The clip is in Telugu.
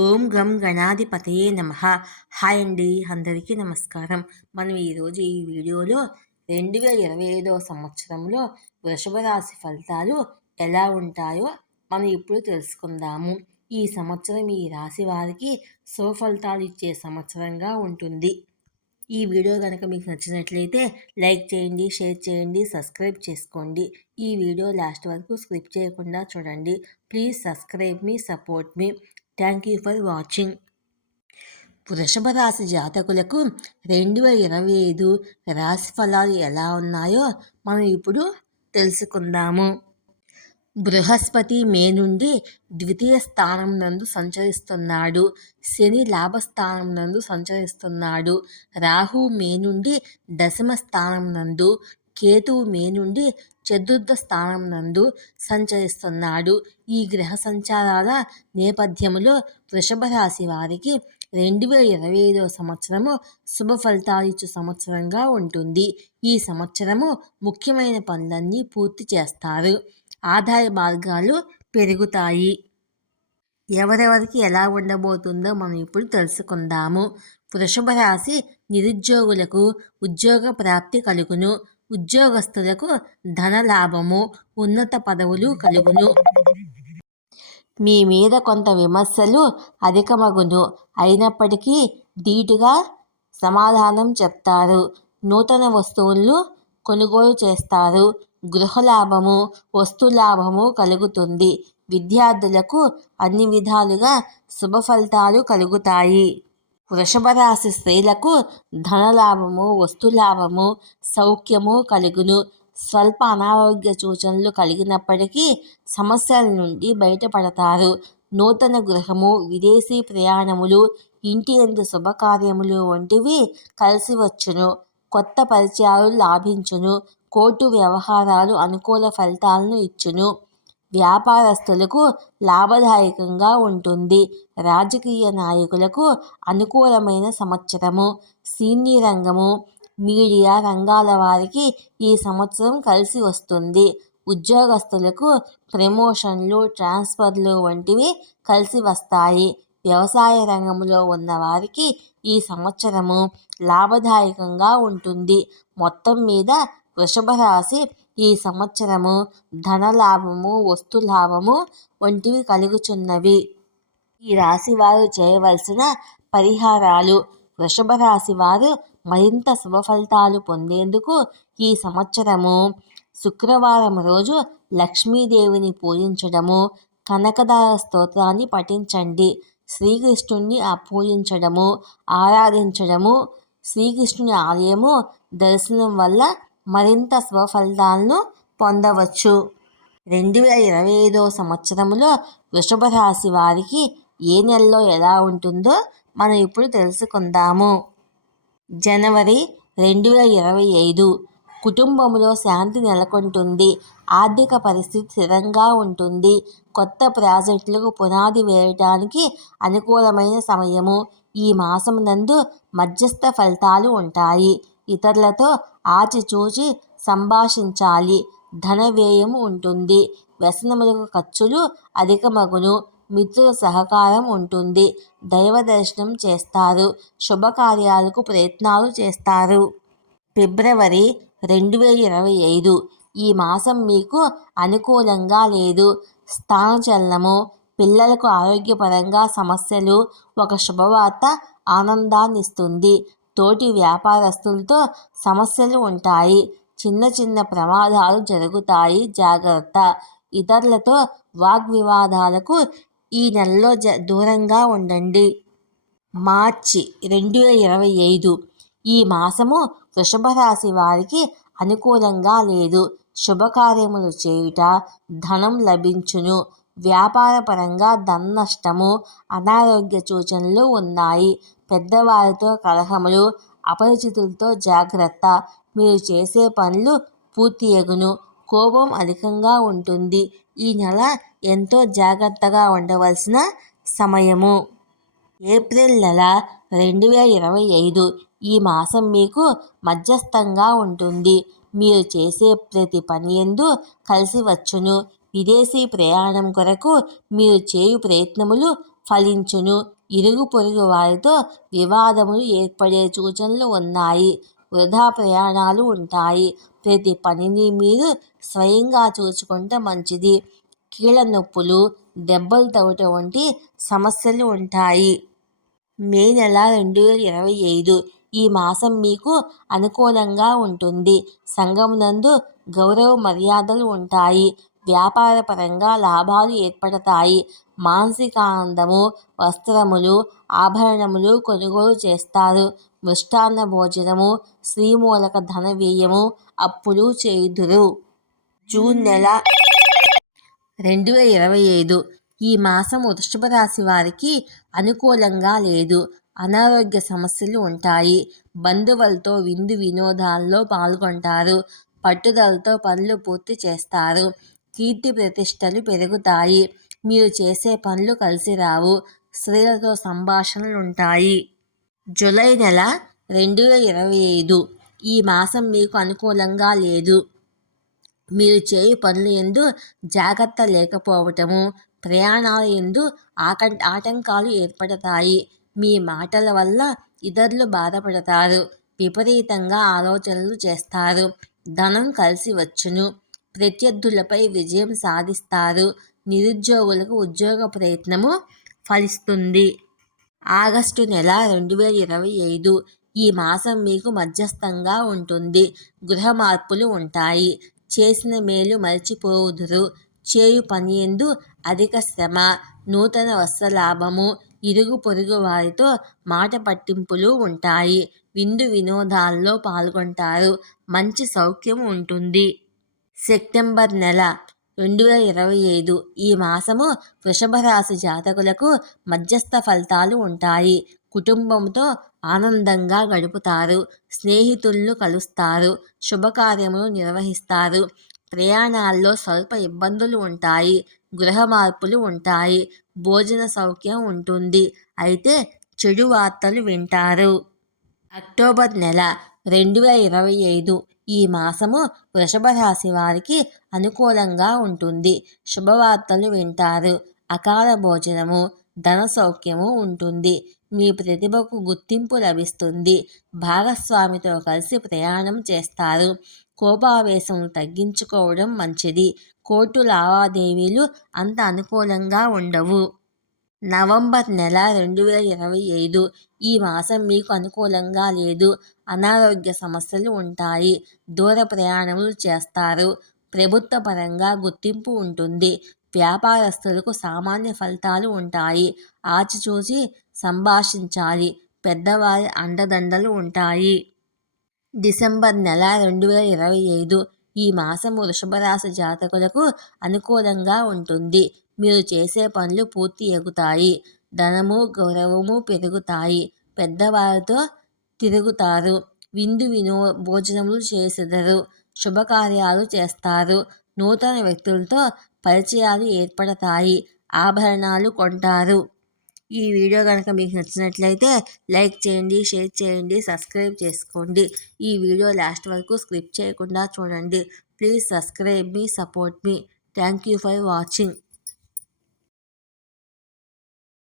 ఓం గం గణాధిపతయే నమ. హాయ్ అండి అందరికీ నమస్కారం. మనం ఈరోజు ఈ వీడియోలో రెండు వేల ఇరవై ఐదవ సంవత్సరంలో వృషభ రాశి ఫలితాలు ఎలా ఉంటాయో మనం ఇప్పుడు తెలుసుకుందాము. ఈ సంవత్సరం ఈ రాశి వారికి సుఫలితాలు ఇచ్చే సంవత్సరంగా ఉంటుంది. ఈ వీడియో కనుక మీకు నచ్చినట్లయితే లైక్ చేయండి షేర్ చేయండి సబ్స్క్రైబ్ చేసుకోండి. ఈ వీడియో లాస్ట్ వరకు స్క్రిప్ట్ చేయకుండా చూడండి. ప్లీజ్ సబ్స్క్రైబ్ మీ సపోర్ట్ మీ. థ్యాంక్ యూ ఫర్ వాచింగ్ వృషభ రాశి జాతకులకు రెండు వేల ఇరవై ఐదు రాశి ఫలాలు ఎలా ఉన్నాయో మనం ఇప్పుడు తెలుసుకుందాము. బృహస్పతి మే నుండి ద్వితీయ స్థానం నందు సంచరిస్తున్నాడు. శని లాభస్థానం నందు సంచరిస్తున్నాడు. రాహు మే నుండి దశమ స్థానం నందు కేతువు మే నుండి చతుర్థ స్థానం నందు సంచరిస్తున్నాడు. ఈ గ్రహ సంచారాల నేపథ్యంలో వృషభ రాశి వారికి రెండు వేల ఇరవై ఐదవ సంవత్సరము శుభ ఫలితాలిచ్చు సంవత్సరంగా ఉంటుంది. ఈ సంవత్సరము ముఖ్యమైన పనులన్నీ పూర్తి చేస్తారు. ఆదాయ మార్గాలు పెరుగుతాయి. ఎవరెవరికి ఎలా ఉండబోతుందో మనం ఇప్పుడు తెలుసుకుందాము. వృషభ రాశి నిరుద్యోగులకు ఉద్యోగ ప్రాప్తి కలుగును. ఉద్యోగస్తులకు ధన లాభము ఉన్నత పదవులు కలుగును. మీ మీద కొంత విమర్శలు అధికమగును. అయినప్పటికీ ధీటుగా సమాధానం చెప్తారు. నూతన వస్తువులు కొనుగోలు చేస్తారు. గృహలాభము వస్తులాభము కలుగుతుంది. విద్యార్థులకు అన్ని విధాలుగా శుభ ఫలితాలు కలుగుతాయి. వృషభరాశి స్త్రీలకు ధనలాభము వస్తులాభము సౌఖ్యము కలుగును. స్వల్ప అనారోగ్య సూచనలు కలిగినప్పటికీ సమస్యల నుండి బయటపడతారు. నూతన గృహము విదేశీ ప్రయాణములు ఇంటి ఎందు శుభకార్యములు వంటివి కలిసి వచ్చును. కొత్త పరిచయాలు లాభించును. కోర్టు వ్యవహారాలు అనుకూల ఫలితాలను ఇచ్చును. వ్యాపారస్తులకు లాభదాయకంగా ఉంటుంది. రాజకీయ నాయకులకు అనుకూలమైన సంవత్సరము. సినీ రంగము మీడియా రంగాల వారికి ఈ సంవత్సరం కలిసి వస్తుంది. ఉద్యోగస్తులకు ప్రమోషన్లు ట్రాన్స్ఫర్లు వంటివి కలిసి వస్తాయి. వ్యవసాయ రంగంలో ఉన్న వారికి ఈ సంవత్సరము లాభదాయకంగా ఉంటుంది. మొత్తం మీద వృషభ రాశి ఈ సంవత్సరము ధనలాభము వస్తులాభము వంటివి కలుగుచున్నవి. ఈ రాశి వారు చేయవలసిన పరిహారాలు వృషభ రాశి వారు మరింత శుభ ఫలితాలు పొందేందుకు ఈ సంవత్సరము శుక్రవారం రోజు లక్ష్మీదేవిని పూజించడము కనకదార స్తోత్రాన్ని పఠించండి. శ్రీకృష్ణుణ్ణి పూజించడము ఆరాధించడము శ్రీకృష్ణుని ఆలయము దర్శనం వల్ల మరింత స్వఫలితాలను పొందవచ్చు. రెండు వేల ఇరవై ఐదో సంవత్సరంలో వృషభ రాశి వారికి ఏ నెలలో ఎలా ఉంటుందో మనం ఇప్పుడు తెలుసుకుందాము. జనవరి రెండు వేల ఇరవై ఐదు కుటుంబంలో శాంతి నెలకొంటుంది. ఆర్థిక పరిస్థితి స్థిరంగా ఉంటుంది. కొత్త ప్రాజెక్టులకు పునాది వేయటానికి అనుకూలమైన సమయము. ఈ మాసం నందు మధ్యస్థ ఫలితాలు ఉంటాయి. ఇతరులతో ఆచిచూచి సంభాషించాలి. ధన వ్యయం ఉంటుంది. వ్యసనములకు ఖర్చులు అధికమగును. మిత్రుల సహకారం ఉంటుంది. దైవ దర్శనం చేస్తారు. శుభకార్యాలకు ప్రయత్నాలు చేస్తారు. ఫిబ్రవరి రెండు వేల ఇరవై ఐదు. ఈ మాసం మీకు అనుకూలంగా లేదు. స్థానచలనము పిల్లలకు ఆరోగ్యపరంగా సమస్యలు ఒక శుభవార్త ఆనందాన్నిస్తుంది. తోటి వ్యాపారస్తులతో సమస్యలు ఉంటాయి. చిన్న చిన్న ప్రమాదాలు జరుగుతాయి. జాగ్రత్త. ఇతరులతో వాగ్వివాదాలకు ఈ నెలలో జ దూరంగా ఉండండి. మార్చి రెండు వేల ఇరవై ఐదు. ఈ మాసము వృషభ రాశి వారికి అనుకూలంగా లేదు. శుభకార్యములు చేయుట ధనం లభించును. వ్యాపారపరంగా ధన నష్టము అనారోగ్య సూచనలు ఉన్నాయి. పెద్దవారితో కలహములు అపరిచితులతో జాగ్రత్త. మీరు చేసే పనులు పూర్తి ఎగును. కోపం అధికంగా ఉంటుంది. ఈ నెల ఎంతో జాగ్రత్తగా ఉండవలసిన సమయము. ఏప్రిల్ నెల రెండు వేల ఇరవై ఐదు. ఈ మాసం మీకు మధ్యస్థంగా ఉంటుంది. మీరు చేసే ప్రతి పని ఎందు కలిసి వచ్చును. విదేశీ ప్రయాణం కొరకు మీరు చేయు ప్రయత్నములు ఫలించును. ఇరుగు పొరుగు వారితో వివాదములు ఏర్పడే సూచనలు ఉన్నాయి. వృధా ప్రయాణాలు ఉంటాయి. ప్రతి పనిని మీరు స్వయంగా చూసుకుంటే మంచిది. కీళ్ళ నొప్పులు దెబ్బలు తవ్వటం వంటి సమస్యలు ఉంటాయి. మే నెల రెండు వేల ఇరవై ఐదు. ఈ మాసం మీకు అనుకూలంగా ఉంటుంది. సంఘమునందు గౌరవ మర్యాదలు ఉంటాయి. వ్యాపారపరంగా లాభాలు ఏర్పడతాయి. మానసిక ఆనందము వస్త్రములు ఆభరణములు కొనుగోలు చేస్తారు. మృష్టాన్న భోజనము శ్రీమూలక ధన వ్యయము అప్పులు చేయుదురు. జూన్ నెల రెండు వేల ఇరవై ఐదు. ఈ మాసం వృషభ రాశి వారికి అనుకూలంగా లేదు. అనారోగ్య సమస్యలు ఉంటాయి. బంధువులతో విందు వినోదాల్లో పాల్గొంటారు. పట్టుదలతో పనులు పూర్తి చేస్తారు. కీర్తి ప్రతిష్టలు పెరుగుతాయి. మీరు చేసే పనులు కలిసి రావు. స్త్రీలతో సంభాషణలు ఉంటాయి జూలై నెల రెండు వేల ఇరవై ఐదు. ఈ మాసం మీకు అనుకూలంగా లేదు. మీరు చేయు పనులు ఎందు జాగ్రత్త లేకపోవటము ప్రయాణాల ఎందు ఆక ఆటంకాలు ఏర్పడతాయి. మీ మాటల వల్ల ఇతరులు బాధపడతారు. విపరీతంగా ఆలోచనలు చేస్తారు. ధనం కలిసి వచ్చును. ప్రత్యర్థులపై విజయం సాధిస్తారు. నిరుద్యోగులకు ఉద్యోగ ప్రయత్నము ఫలిస్తుంది. ఆగస్టు నెల రెండు వేల ఇరవై ఐదు ఈ మాసం మీకు మధ్యస్థంగా ఉంటుంది. గృహ మార్పులు ఉంటాయి. చేసిన మేలు మర్చిపోవుదురు చేయు పని ఎందు అధిక శ్రమ నూతన వస్త్ర లాభము ఇరుగు పొరుగు వారితో మాట పట్టింపులు ఉంటాయి. విందు వినోదాల్లో పాల్గొంటారు. మంచి సౌఖ్యం ఉంటుంది. సెప్టెంబర్ నెల రెండు వేల ఇరవై ఐదు ఈ మాసము వృషభ రాశి జాతకులకు మధ్యస్థ ఫలితాలు ఉంటాయి. కుటుంబంతో ఆనందంగా గడుపుతారు. స్నేహితులను కలుస్తారు. శుభకార్యములు నిర్వహిస్తారు. ప్రయాణాల్లో స్వల్ప ఇబ్బందులు ఉంటాయి. గృహ మార్పులు ఉంటాయి. భోజన సౌఖ్యం ఉంటుంది. అయితే చెడు వార్తలు వింటారు. అక్టోబర్ నెల రెండు వేల ఇరవై ఐదు ఈ మాసము వృషభ రాశి వారికి అనుకూలంగా ఉంటుంది. శుభవార్తలు వింటారు. అకాల భోజనము ధన సౌఖ్యము ఉంటుంది. మీ ప్రతిభకు గుర్తింపు లభిస్తుంది. భాగస్వామితో కలిసి ప్రయాణం చేస్తారు. కోపావేశం తగ్గించుకోవడం మంచిది. కోర్టు లావాదేవీలు అంత అనుకూలంగా ఉండవు. నవంబర్ నెల రెండు వేల ఇరవై ఐదు. ఈ మాసం మీకు అనుకూలంగా లేదు. అనారోగ్య సమస్యలు ఉంటాయి. దూర ప్రయాణములు చేస్తారు. ప్రభుత్వ పరంగా గుర్తింపు ఉంటుంది. వ్యాపారస్తులకు సామాన్య ఫలితాలు ఉంటాయి. ఆచిచూచి సంభాషించాలి. పెద్దవారి అండదండలు ఉంటాయి. డిసెంబర్ నెల రెండు వేల ఇరవై ఐదు. ఈ మాసం వృషభ రాశి జాతకులకు అనుకూలంగా ఉంటుంది. మీరు చేసే పనులు పూర్తి ఎగుతాయి. ధనము గౌరవము పెరుగుతాయి. పెద్దవారితో తిరుగుతారు. విందు వినో భోజనములు చేసెదరు. శుభకార్యాలు చేస్తారు. నూతన వ్యక్తులతో పరిచయాలు ఏర్పడతాయి. ఆభరణాలు కొంటారు. ఈ వీడియో కనుక మీకు నచ్చినట్లయితే లైక్ చేయండి షేర్ చేయండి సబ్స్క్రైబ్ చేసుకోండి. ఈ వీడియో లాస్ట్ వరకు స్క్రిప్ట్ చేయకుండా చూడండి. ప్లీజ్ సబ్స్క్రైబ్ మీ support me. Thank you for watching.